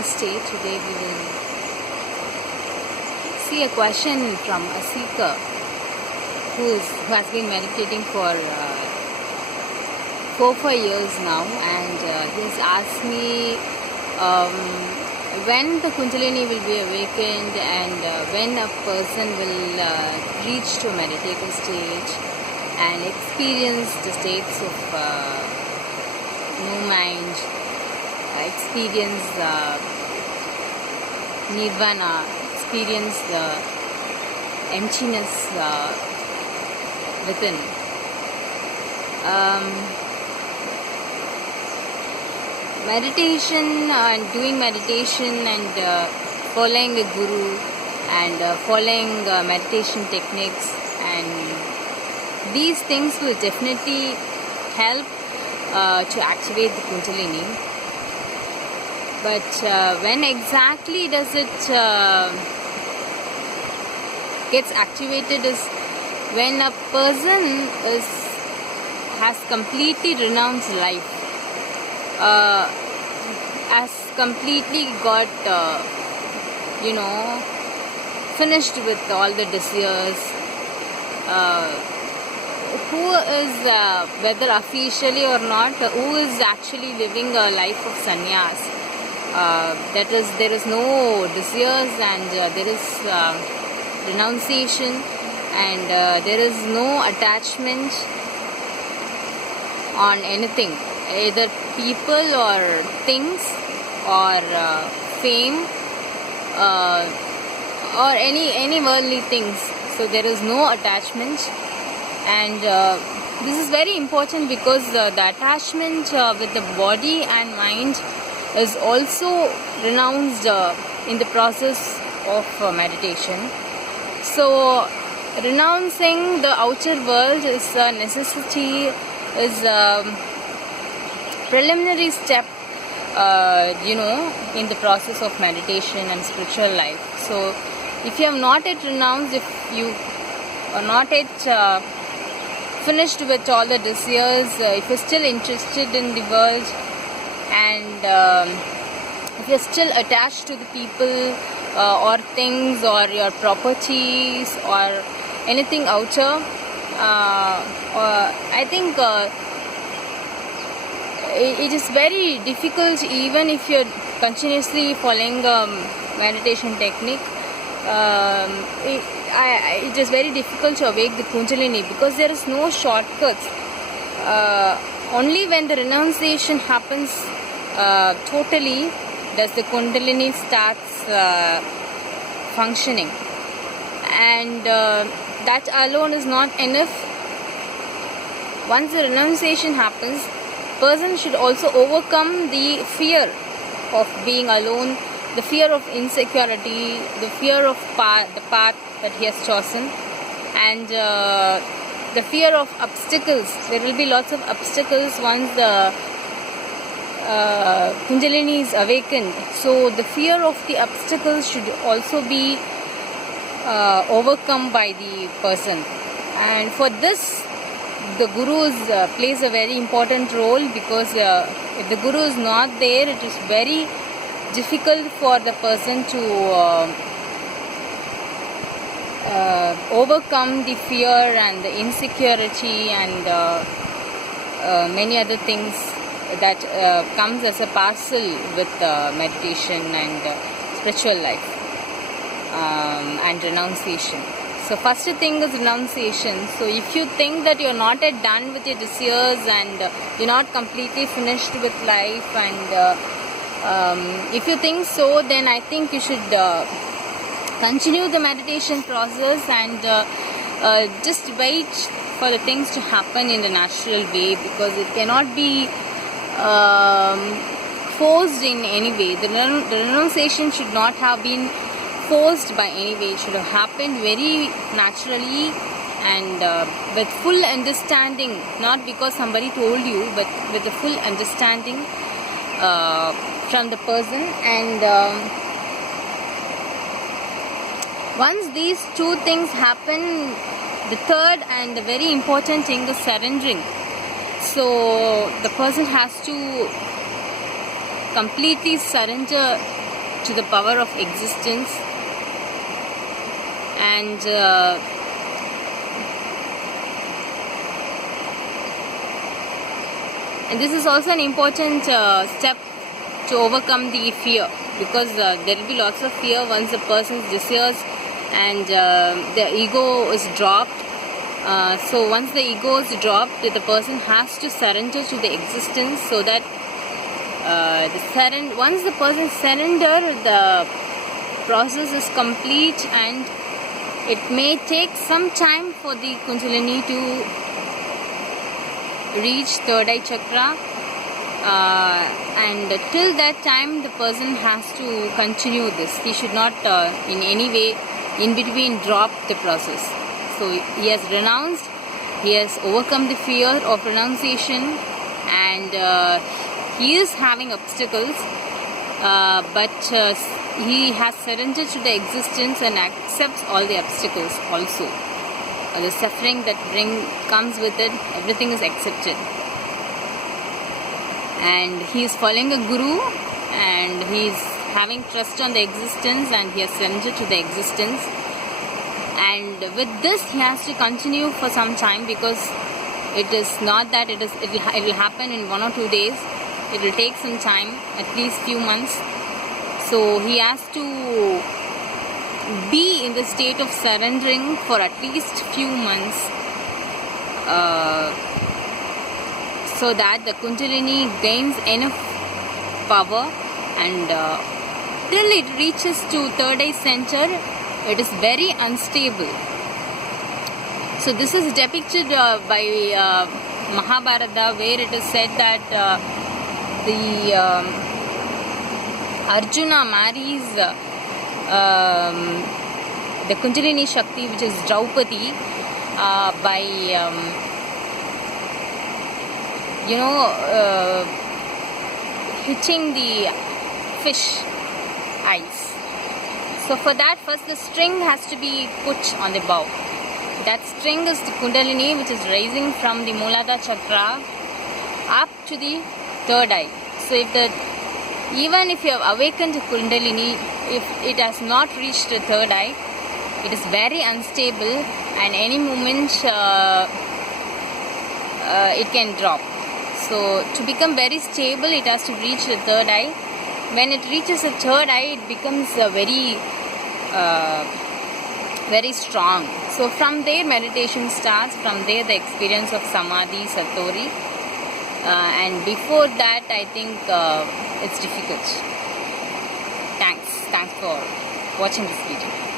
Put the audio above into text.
Namaste. Today we will see a question from a seeker who has been meditating for 4 years now, and he has asked me when the Kundalini will be awakened and when a person will reach to a meditative stage and experience the states of no mind, experience nirvana, experience the emptiness within. Meditation and doing meditation and following a guru and following meditation techniques, and these things will definitely help to activate the Kundalini. But when exactly does it gets activated is when a person has completely renounced life, has completely got finished with all the desires, who is whether officially or not, who is actually living a life of sannyas. That is, there is no desires and there is renunciation and there is no attachment on anything, either people or things or fame or any worldly things. So there is no attachment, and this is very important because the attachment with the body and mind is also renounced in the process of meditation. So renouncing the outer world is a necessity, is a preliminary step in the process of meditation and spiritual life. So if you have not yet renounced, if you are not yet finished with all the desires, if you're still interested in the world, and if you're still attached to the people or things or your properties or anything outer, I think it is very difficult, even if you're continuously following meditation technique. It is very difficult to awake the Kundalini because there is no shortcuts. Only when the renunciation happens totally does the Kundalini starts functioning, and that alone is not enough. Once the renunciation happens, person should also overcome the fear of being alone, the fear of insecurity, the fear of the path that he has chosen, and the fear of obstacles. There will be lots of obstacles once the Kundalini is awakened. So the fear of the obstacles should also be overcome by the person, and for this the Guru plays a very important role, because if the Guru is not there, it is very difficult for the person to overcome the fear and the insecurity and many other things that comes as a parcel with meditation and spiritual life and renunciation. So first thing is renunciation. So if you think that you're not yet done with your desires and you're not completely finished with life, and if you think so, then I think you should continue the meditation process and just wait for the things to happen in the natural way, because it cannot be forced in any way. The renunciation should not have been forced by any way. It should have happened very naturally and with full understanding, not because somebody told you, but with the full understanding from the person. And once these two things happen, the third and the very important thing is surrendering. So the person has to completely surrender to the power of existence. And this is also an important step to overcome the fear, because there will be lots of fear once the person desires and the ego is dropped. So once the ego is dropped, the person has to surrender to the existence, so that once the person surrender, the process is complete, and it may take some time for the Kundalini to reach third eye chakra, and till that time the person has to continue this. He should not in any way in between drop the process. So he has renounced, he has overcome the fear of renunciation, and he is having obstacles, but he has surrendered to the existence and accepts all the obstacles also. The suffering that comes with it, everything is accepted. And he is following a guru, and he is having trust on the existence, and he has surrendered to the existence. And with this he has to continue for some time, because it is not that it will happen in 1 or 2 days. It will take some time, at least few months. So he has to be in the state of surrendering for at least few months, so that the Kundalini gains enough power, and till it reaches to third eye center, it is very unstable. So this is depicted by Mahabharata, where it is said that the Arjuna marries the Kundalini Shakti, which is Draupadi, by hitting the fish eyes. So for that, first the string has to be put on the bow. That string is the Kundalini, which is rising from the Muladhara chakra up to the third eye. So even if you have awakened Kundalini, if it has not reached the third eye, it is very unstable, and any moment it can drop. So to become very stable, it has to reach the third eye. When it reaches the third eye, it becomes very strong. So from there meditation starts, from there the experience of Samadhi, Satori, and before that I think it's difficult. Thanks for watching this video.